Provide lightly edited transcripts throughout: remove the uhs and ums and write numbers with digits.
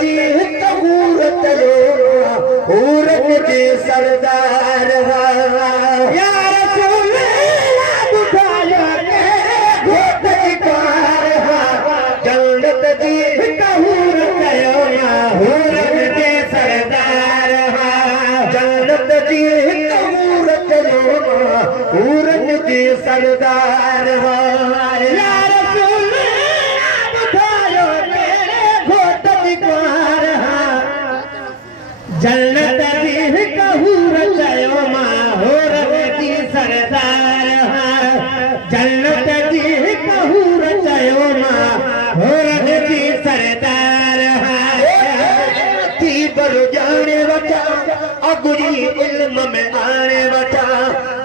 जी हूरत जो हूरत जी सरदार या रसूल बुधायो घोट जी कार जन्नत जी हूरत जो हूरत जी सरदार जन्नत जी हूरत जो हूरत जी सरदार या रसूल बुधायो घोट जी कार जन्नत जी हूरत जो हूरत जी सरदार जन्नत जी हूरत जो हूरत जी सरदार थी बर जाने वठा अगुरी इल्म में आने वठा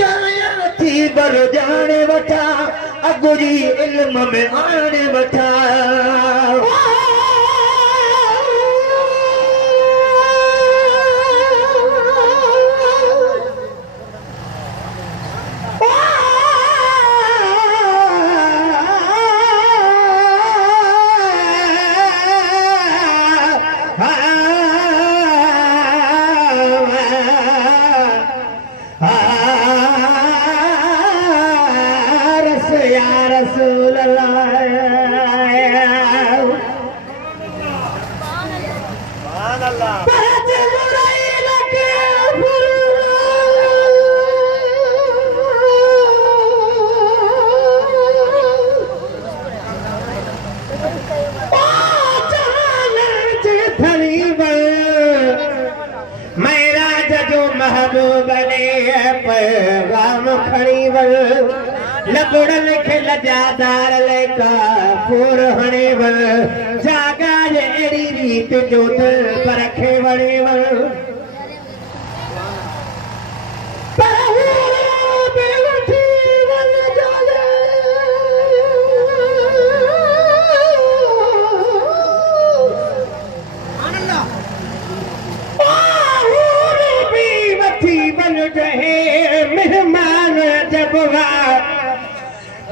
चाया थी बर जाने वठा अगुरी इल्म में आने वठा रसूल मेरा जो महबूब ने पैगाम खड़ी वर लबड़न खे लजादार लेका पूर हणे वर जागा एड़ी रीत जो दिल पर रखे वणे वर मेहमान जब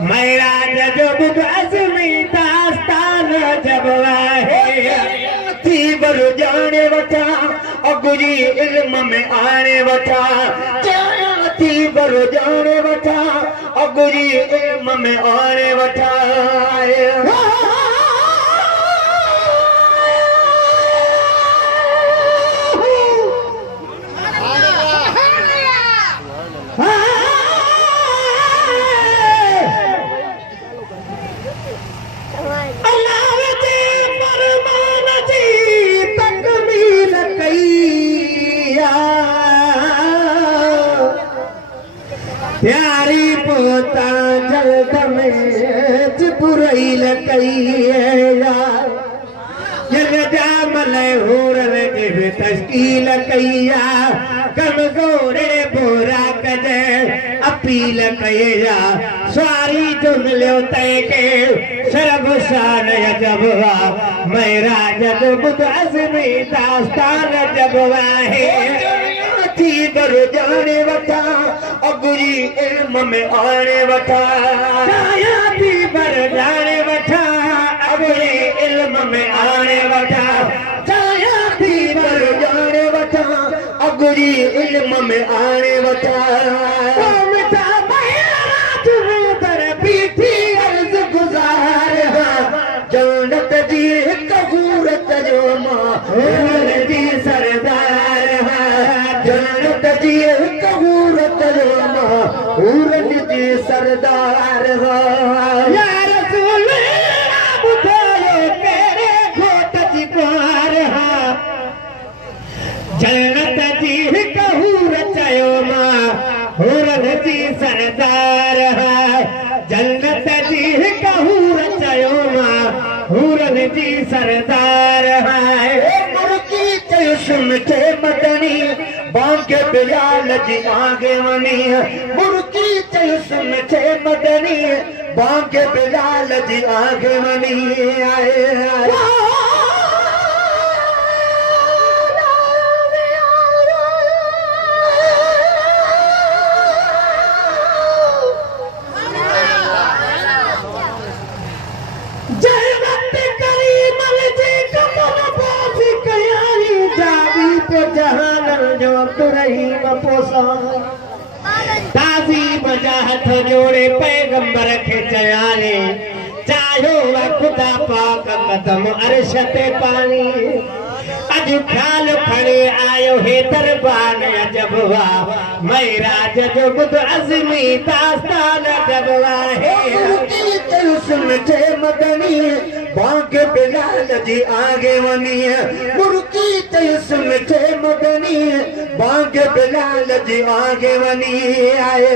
मेरा जब अज़मी दास्तान जब थी बर जाने वठा अगुरी इल्म में आने वठा थी बर जाने वठा अगुरी इल्म में आने वठा प्यारी पोता जल्द में बुराई लकैया जल जामल होरन के तश्कील कैया कमजोरे बोरा कजे अपील कैया स्वारी जो मिलो तय के शरब शान जबवा मेरा जब अज़मी दास्तान जबवा है थी बर जाने वठा अगुरी इल्म में आने वठा छाया थी बर जाने वठा अगुरी इल्म में आने वठा छाया थी बर जाने वठा अगुरी इल्म में आने वठा मिठा महराज में दर पीठी अर्ज़ गुज़ार जन्नत जी हूरत जो हूरत जी सरदार जन्नत जी हूरत जो हूरत जी सरदार या रसूल बुधायो तेरे घोट जी पार जन्नत जी हूरत जो हूरत जी सरदार जन्नत जी हूरत जो हूरत जी सरदार मुर्गी सुन के मदनी बांके बिलाल जी आगे वनी मुर्गी सुन के मदनी बांके बिलाल जी आगे वनी आए जय वक्त करीम जी कमल अब्दुर्रहीम पोसां ताज़ीम जा हथ जोड़े पैगंबर खे चयारे चाहो वा खुदा पाक कदम अर्श ते पानी अज ख्याल खड़े आयो हे दरबार अजब वा महराज जो बुध अज़मी दास्तान अजब वा हे सुनते मदनी बांग बिलाल जी आगे वनी मुर्की ते सुनते मदनी बांग बिलाल जी आगे वनी आए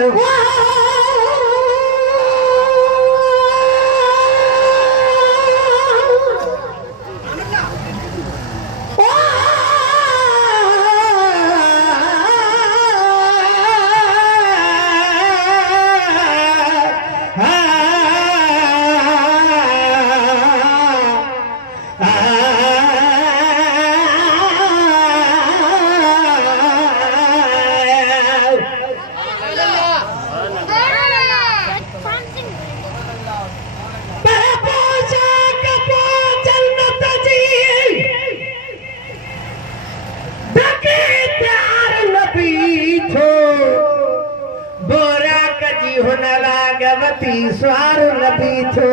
स्वार नबी थो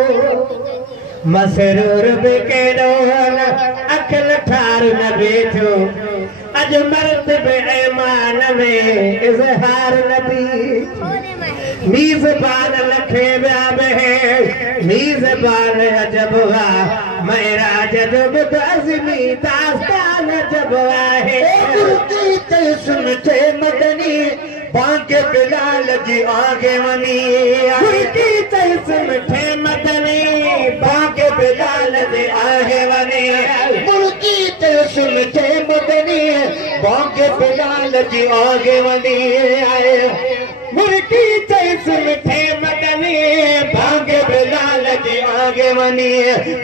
मसरूर बेकेडो अखल ठार नबी थो अज मर्तबे ईमान में इजहार नबी मीज़बान लखे व्या बहे मीज़बान अजब वा महराज जो बुध अज़मी दास्तान अजब आहे ते सुनते मदनी बांके बिलाल जी आगे वनी मुर्की ते सुनते मदनी बांके बिलाल जी आगे वनी मुर्की ते सुनते मदनी बांके बिलाल जी आगे वनी आए मुर्की ते सुनते मदनी बांके बिलाल जी आगे वनी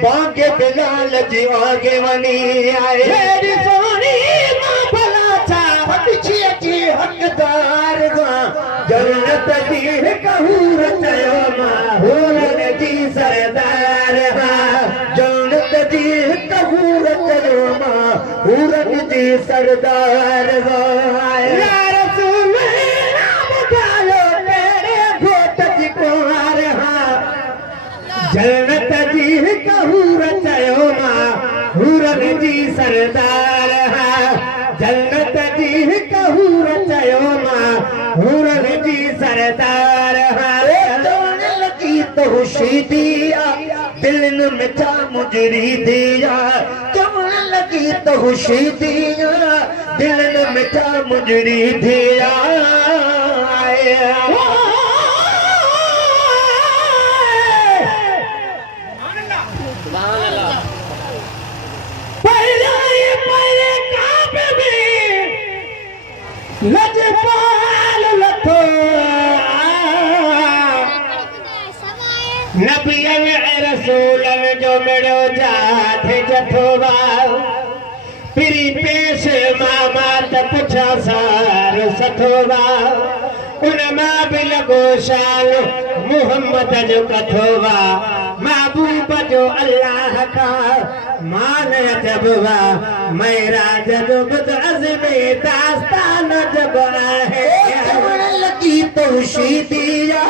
बांके बिलाल जी आगे वनी आए मेरी सोनी मां भला था पीछे जी हकदार जन्नत जी कहूर चयो माहूरन जी सरदार जन्नत जी कहूर चयो माहूरन जी सरदार या रसूल ॿुधायो तेरे घोट जी कुंवार जन्नत जी कहूर चयो माहूरन जी सरदार जन्नत जी कहूर चयो माहूरन जी सरदार लगी तो खुशीदिया दिल न मिठा मुजरी दिया चवण लगी तो खुशीदिया दिल न मिठा मुजरी दिया लजपाल लथो नबियन रसूलन जो मिड़ो जाथे जथो पिरी पेश मामा त पुछा सार सथो उन मां बि लॻो शान मुहम्मद जो कथो महबूब जो अल्लाह का मान अजब वा महराज जो बुध अज़मी दास्तान अजब आहे लगी तौशीदिया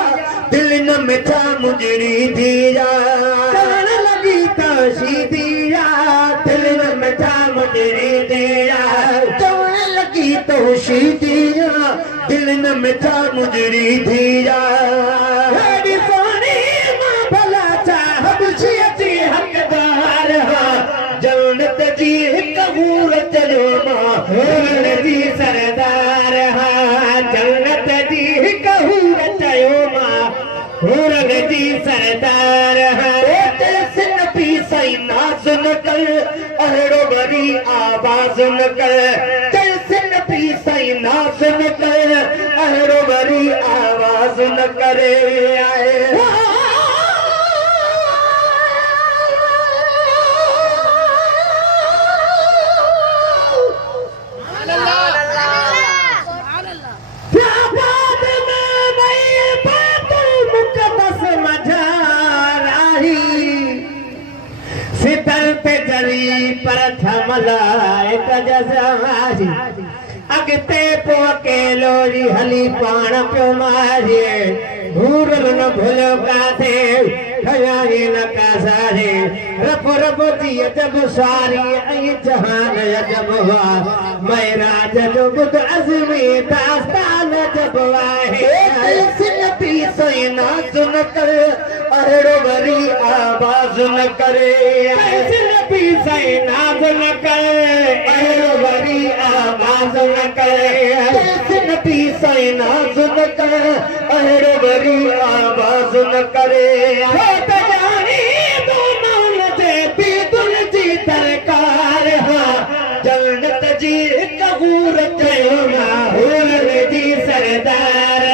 दिल न मिठा मुजरी दिया लगी तौशीदिया दिल न मिठा मुजरी दिया लगी तौशीदिया दिल न मिठा मुजरी दिया जन्नत जी कहूर चयो माहूरन जी सरदार जन्नत जी कहूर चयो माहूरन जी सरदार सिन पी सही नाज़ न कर अहिड़ो वरी आवाज़ न कर सिन पी सही नाज़ न कर अहिड़ो वरी आवाज़ न करे आए पर थमलाए कजज़ारी अग अॻिते पोइ अकेलो जी हली पाण पियो मारे भूरल न भुलियो काथे खयाई न कासारे रब रब जी अजब सारी ऐं जहान अजब हुआ महराज जो बुध अज़मी दास्तान अजब आहे सिनती सई नाज़ न कर अहिड़ो वरी आवाज़ न करे सिनती सई नाज़ न करे अहिड़ो वरी आवाज़ न करे सिनती सई नाज़ न करे अहिड़ो वरी आवाज़ न करे जन्नत जी कबूर कयो माहौल जी सरदार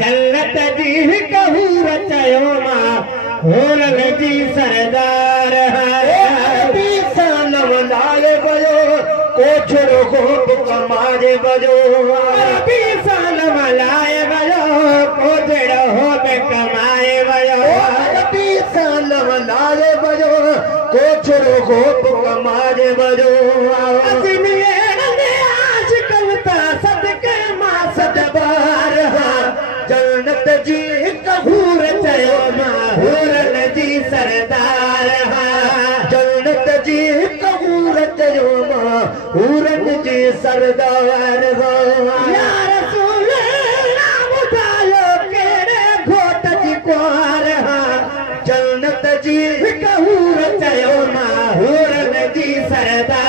जन्नत जी कबूर कयो माहौल जी सरदार सालम लाए बजो कोछड़ो को कमाए बजो सालम लाए बजो कोछड़ो हो कमाए बजो सालम लाए बजो कोछड़ो को कमाए बजो जन्नत जी कबूर चयो माहौल जी सरदार जन्नत जी कबूर चयो माहौल जी सरदार या रसूल नाम ॿुधायो कहिड़े घोट जी कुंवार जन्नत जी कबूर चयो माहौल जी सरदार